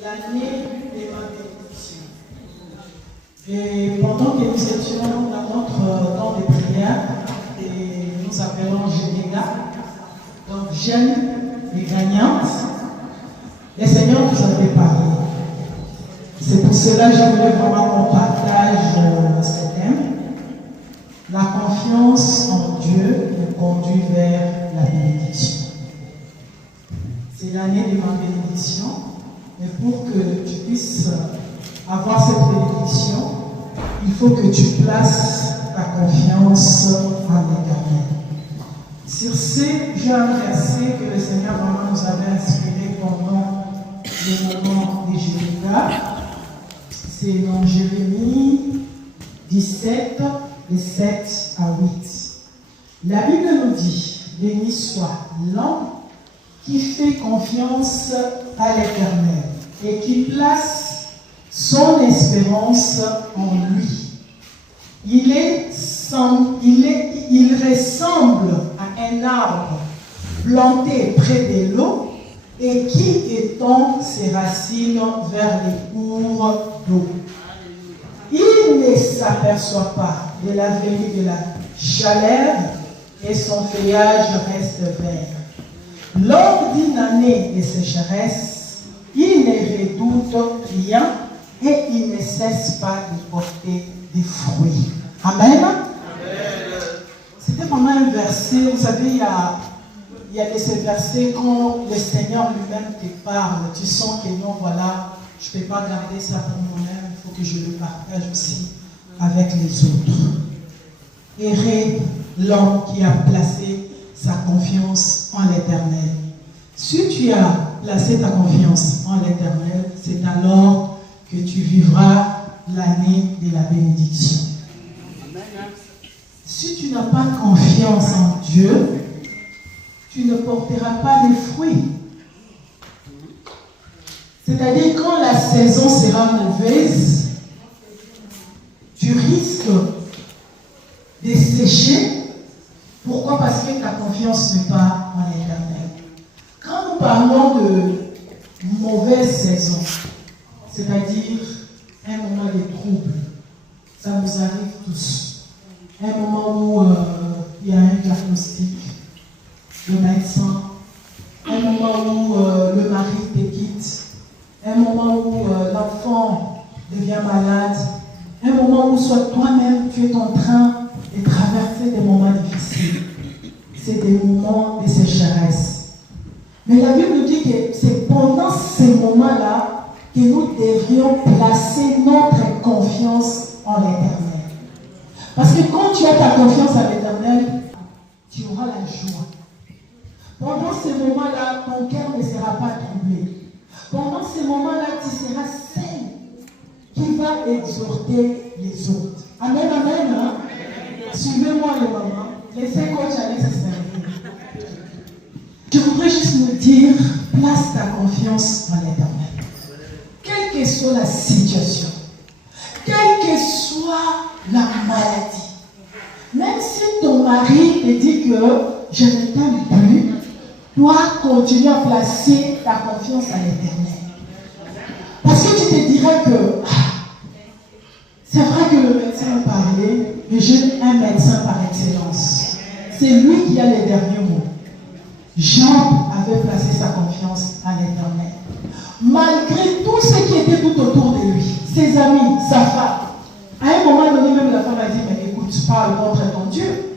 l'année de ma bénédiction. Et pendant que nous étions dans notre temps de prière, et nous appelons Généga, donc jeune et gagnante, le Seigneur nous avait parlé. C'est pour cela que je voulais vraiment qu'on partage ce thème. La confiance en Dieu nous conduit vers la bénédiction. C'est l'année de ma bénédiction. Et pour que tu puisses avoir cette bénédiction, il faut que tu places ta confiance en l'Éternel. Sur ce, j'ai un verset que le Seigneur vraiment nous avait inspiré pendant le moment de Jérémie. C'est dans Jérémie 17, de 7 à 8. La Bible nous dit, béni soit l'homme qui fait confiance à l'Éternel et qui place son espérance en lui. Il ressemble à un arbre planté près de l'eau et qui étend ses racines vers les cours d'eau. Il ne s'aperçoit pas de la venue de la chaleur et son feuillage reste vert. Lors d'une année de sécheresse, il ne redoute rien et il ne cesse pas de porter des fruits. Amen. C'était vraiment un verset, vous savez, il y a ces versets quand le Seigneur lui-même te parle, tu sens que non, voilà, je ne peux pas garder ça pour moi-même, il faut que je le partage aussi avec les autres. Heureux l'homme qui a placé sa confiance en l'Éternel. Si tu as placé ta confiance en l'Éternel, c'est alors que tu vivras l'année de la bénédiction. Si tu n'as pas confiance en Dieu, tu ne porteras pas de fruits. C'est-à-dire quand la saison sera mauvaise, tu risques de sécher. Pourquoi? Parce que ta confiance n'est pas en l'Éternel. Quand nous parlons de mauvaise saison, c'est-à-dire un moment de trouble, ça nous arrive tous. Un moment où il y a un diagnostic, le médecin, un moment où le mari te quitte, un moment où l'enfant devient malade, un moment où soit toi-même tu es en train de traverser des moments difficiles. C'est des moments de sécheresse. Mais la Bible nous dit que c'est pendant ces moments-là que nous devrions placer notre confiance en l'Éternel. Parce que quand tu as ta confiance en l'Éternel, tu auras la joie. Pendant ces moments-là, ton cœur ne sera pas troublé. Pendant ces moments-là, tu seras celle qui va exhorter les autres. Amen, amen. Hein? Suivez-moi les mamans. Laissez coach aller se servir. Je voudrais juste me dire, place ta confiance en l'Éternel. Quelle que soit la situation, quelle que soit la maladie, même si ton mari te dit que je ne t'aime plus, dois continuer à placer ta confiance à l'Éternel. Parce que tu te dirais que c'est vrai que le médecin a parlé, mais j'ai un médecin par excellence. C'est lui qui a les derniers mots. Jean avait placé sa confiance à l'Éternel. Malgré tout ce qui était tout autour de lui, ses amis, sa femme, à un moment donné, même la femme a dit, mais écoute, parle contre ton Dieu.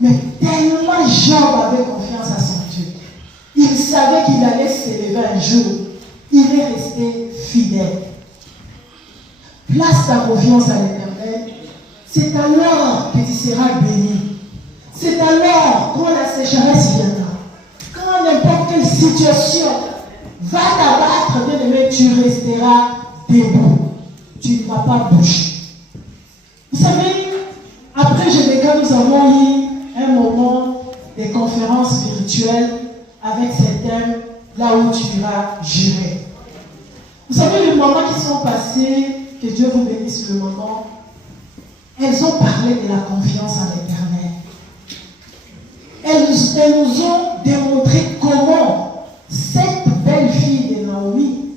Mais tellement Job avait confiance à son Dieu, il savait qu'il allait s'élever un jour. Il est resté fidèle. Place ta confiance à l'Éternel. C'est alors que tu seras béni. C'est alors quand la sécheresse viendra. Quand n'importe quelle situation va t'abattre, bien aimé, tu resteras debout. Tu ne vas pas bouger. Vous savez, après Généga, nous avons eu un moment de conférence virtuelle avec ces thèmes là où tu iras jurer. Vous savez, les moments qui sont passés, que Dieu vous bénisse le moment, elles ont parlé de la confiance en l'Éternel. Elles nous ont démontré comment cette belle fille de Naomi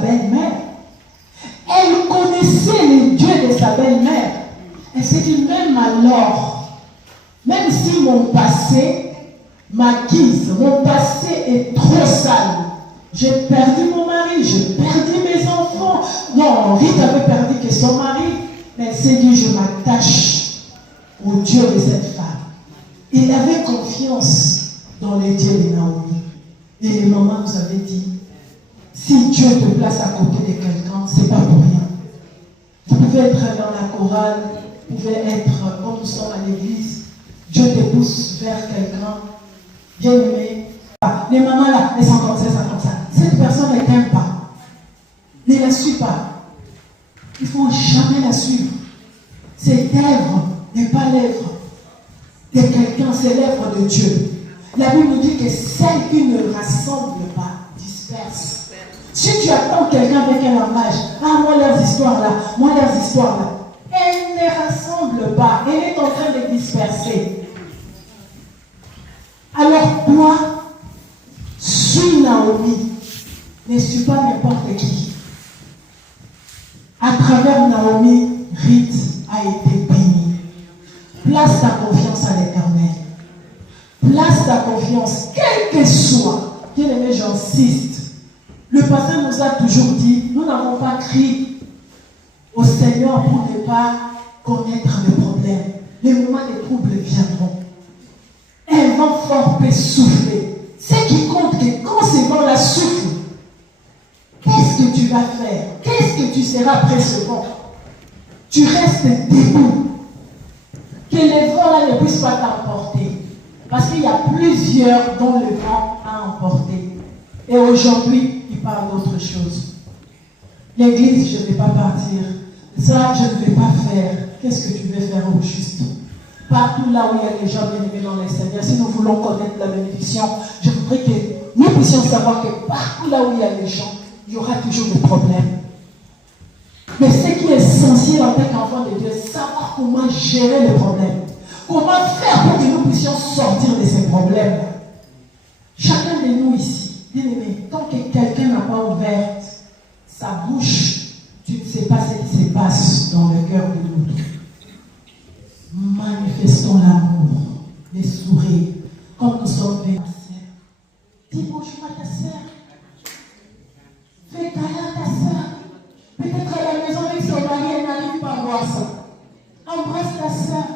belle-mère. Elle connaissait les dieux de sa belle-mère. Elle s'est dit, même alors, même si mon passé m'acquise, mon passé est trop sale. J'ai perdu mon mari, j'ai perdu mes enfants. Non, Ruth avait perdu que son mari. Mais elle s'est dit, je m'attache au Dieu de cette femme. Il avait confiance dans les dieux de Naomi. Et les mamans nous avaient dit, si Dieu te place à côté de quelqu'un, c'est pas pour rien. Vous pouvez être dans la chorale, vous pouvez être, comme nous sommes à l'église, Dieu te pousse vers quelqu'un, bien aimé. Les mamans là, elles sont comme ça, Cette personne ne t'aime pas. Ne la suis pas. Il ne faut jamais la suivre. Cette œuvre n'est pas l'œuvre de quelqu'un, c'est l'œuvre de Dieu. La Bible nous dit que celle qui ne rassemble pas disperse. Si tu attends quelqu'un avec un langage, moi leurs histoires là, elle ne rassemble pas, elle est en train de disperser. Alors toi, suis Naomi, ne suis pas n'importe qui. À travers Naomi, Ruth a été bénie. Place ta confiance à l'Éternel. Place ta confiance, quel que soit. Bien aimé, j'insiste. Le pasteur nous a toujours dit, nous n'avons pas crié au Seigneur pour ne pas connaître le problème. Les moments de troubles viendront. Un vent fort peut souffler. Ce qui compte, que quand ce vent la souffle, qu'est-ce que tu vas faire? Qu'est-ce que tu seras après ce vent? Tu restes debout. Que les vents là ne puissent pas t'emporter. Parce qu'il y a plusieurs dont le vent a emporté. Et aujourd'hui, il parle d'autre chose. L'église, je ne vais pas partir. Ça, je ne vais pas faire. Qu'est-ce que tu veux faire au juste? Partout là où il y a des gens bien aimés dans les Seigneurs, si nous voulons connaître la bénédiction, je voudrais que nous puissions savoir que partout là où il y a des gens, il y aura toujours des problèmes. Mais ce qui est essentiel en tant qu'enfant de Dieu, c'est savoir comment gérer les problèmes. Comment faire pour que nous puissions sortir de ces problèmes. Chacun de nous ici, bien aimé, tant que quelqu'un n'a pas ouvert sa bouche, tu ne sais pas ce qui se passe dans le cœur de l'autre. Manifestons l'amour, les sourires, comme nous sommes venus. Dis bonjour à ta sœur. Fais câlin à ta sœur. Peut-être à la maison avec son mari, elle n'arrive pas à voir ça. Embrasse ta sœur.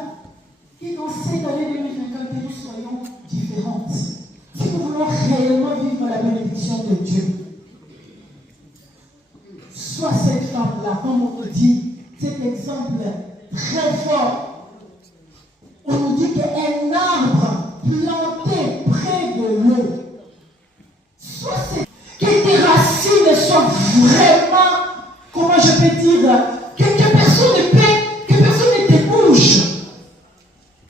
Et dans cette année 2024, que nous soyons différentes. Si nous voulons réellement vivre la bénédiction de Dieu, sois cette femme-là, comme on nous dit, cet exemple très fort. On nous dit qu'un arbre planté près de l'eau, soit c'est que tes racines soient vraiment, comment je peux dire, que personne ne te bouge.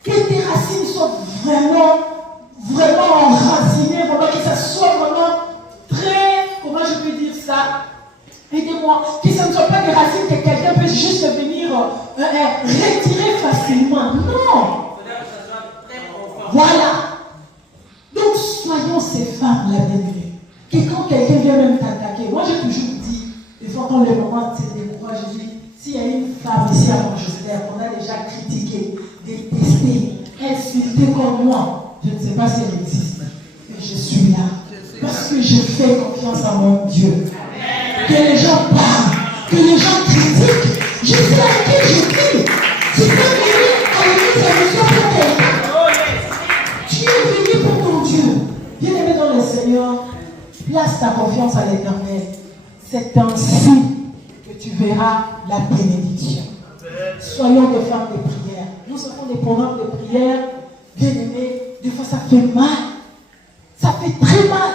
Que tes racines soient vraiment enracinées, vraiment, que ça soit vraiment très, comment je peux dire ça? Aidez-moi, que ce ne soit pas des racines que quelqu'un peut juste venir retirer facilement. Non! Voilà. Donc, soyons ces femmes-là, bien-aimées. Que quand quelqu'un vient même t'attaquer, moi j'ai toujours dit, des fois quand le moment se décourage, je dis, s'il y a une femme ici à Manchester qu'on a déjà critiqué, détesté, insulté comme moi, je ne sais pas si elle existe, mais je suis là. Parce que je fais confiance à mon Dieu. Que les gens parlent, que les gens critiquent. Je sais à qui je prie. Tu peux venir à l'église à l'émission pour quelqu'un. Tu es venu pour ton Dieu. Bien-aimé dans le Seigneur, place ta confiance à l'Éternel. C'est ainsi que tu verras la bénédiction. Soyons des femmes de prière. Nous avons des programmes de prière. Bien-aimé, des fois ça fait mal. Ça fait très mal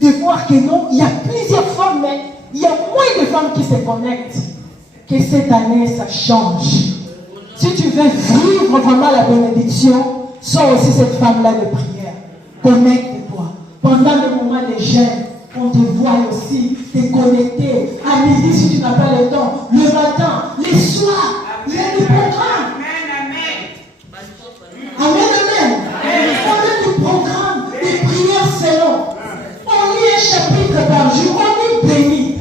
de voir que non, il y a plusieurs femmes, mais il y a moins de femmes qui se connectent. Que cette année, ça change. Si tu veux vivre vraiment la bénédiction, sois aussi cette femme-là de prière. Connecte-toi. Pendant le moment de jeûne, on te voit aussi te connecter. À midi, si tu n'as pas le temps, le matin, les soirs, il y a des programmes. Amen. On a des programmes de prière selon. On lit un chapitre par jour, on est béni.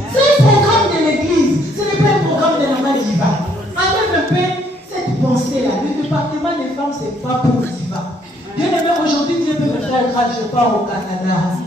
général, je pars au Canada.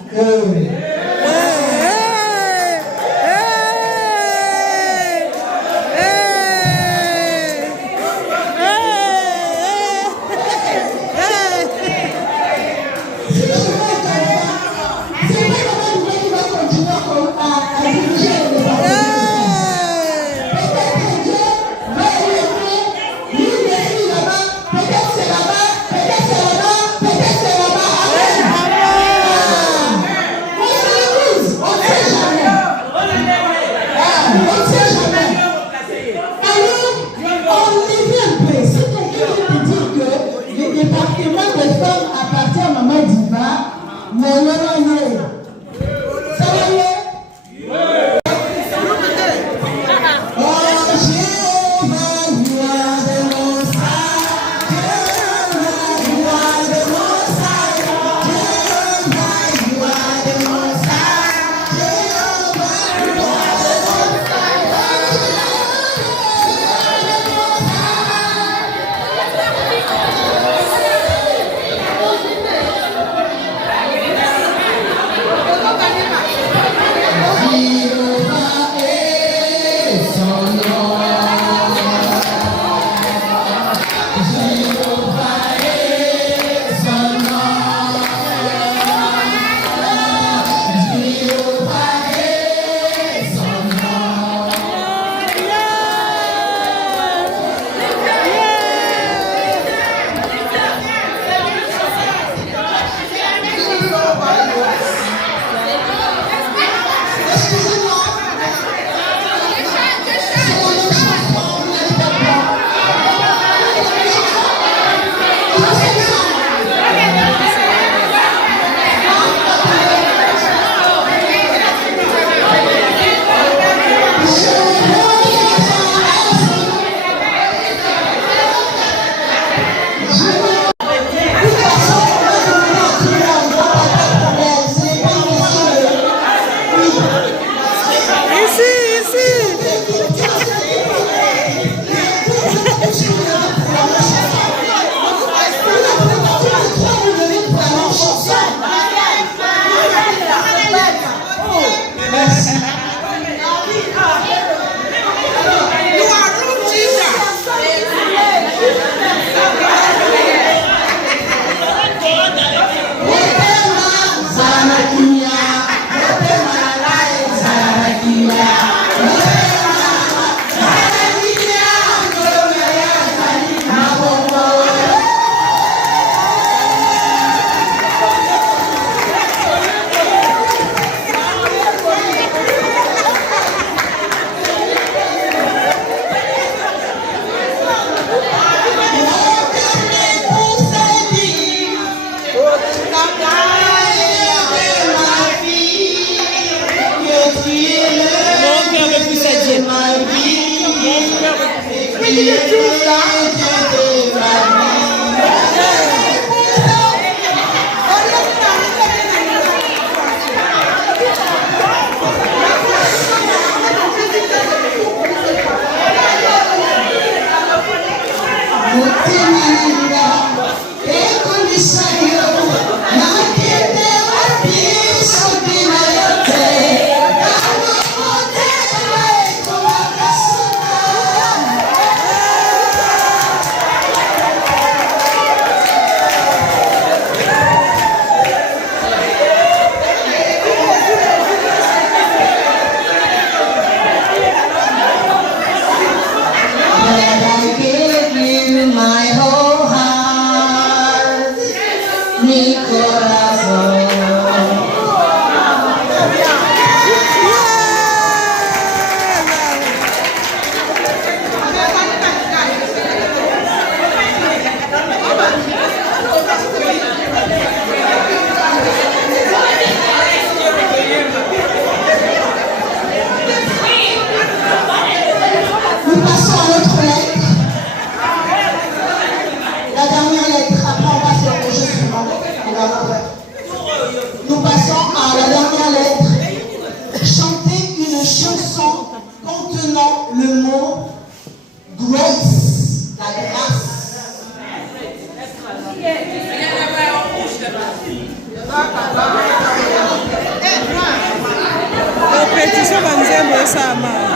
Nous passons à la dernière lettre. Compétition banzembo sama.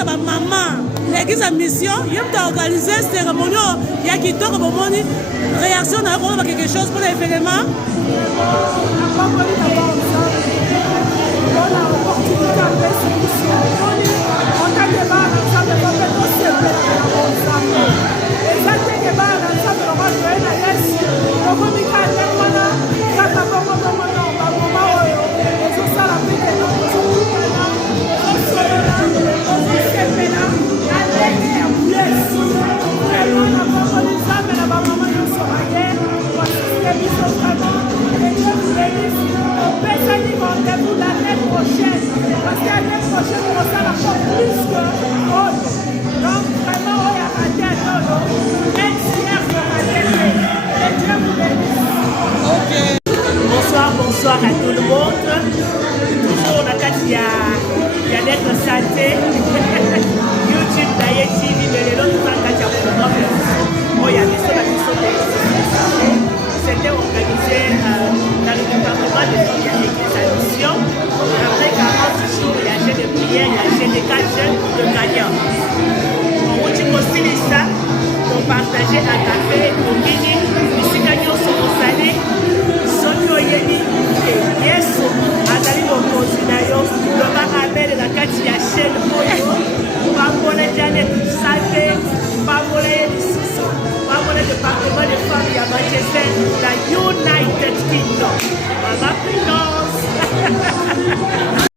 ça ma maman. L'église à mission, il y a organisé une cérémonie, il y a qui tombe au monde, réaction à quelque chose pour l'événement. Rendez-vous l'année prochaine, parce que l'année prochaine, on va faire encore plus que autre. Donc, vraiment, on a raté un autre. Next year, on va rater. Et Dieu vous bénisse. Ok. Bonsoir à tout le monde. Toujours on a quatre bien-être santé. YouTube, d'ailleurs, TV, mais les autres, on a quatre programmes. Oh, il y a des choses à santé. C'était organisé dans le département de l'église à mission. Après 40 jours, il y a un jeu de prière, il y a un jeu de 4 jeunes de gagnants. On continue aussi ça pour partager un café au mini ici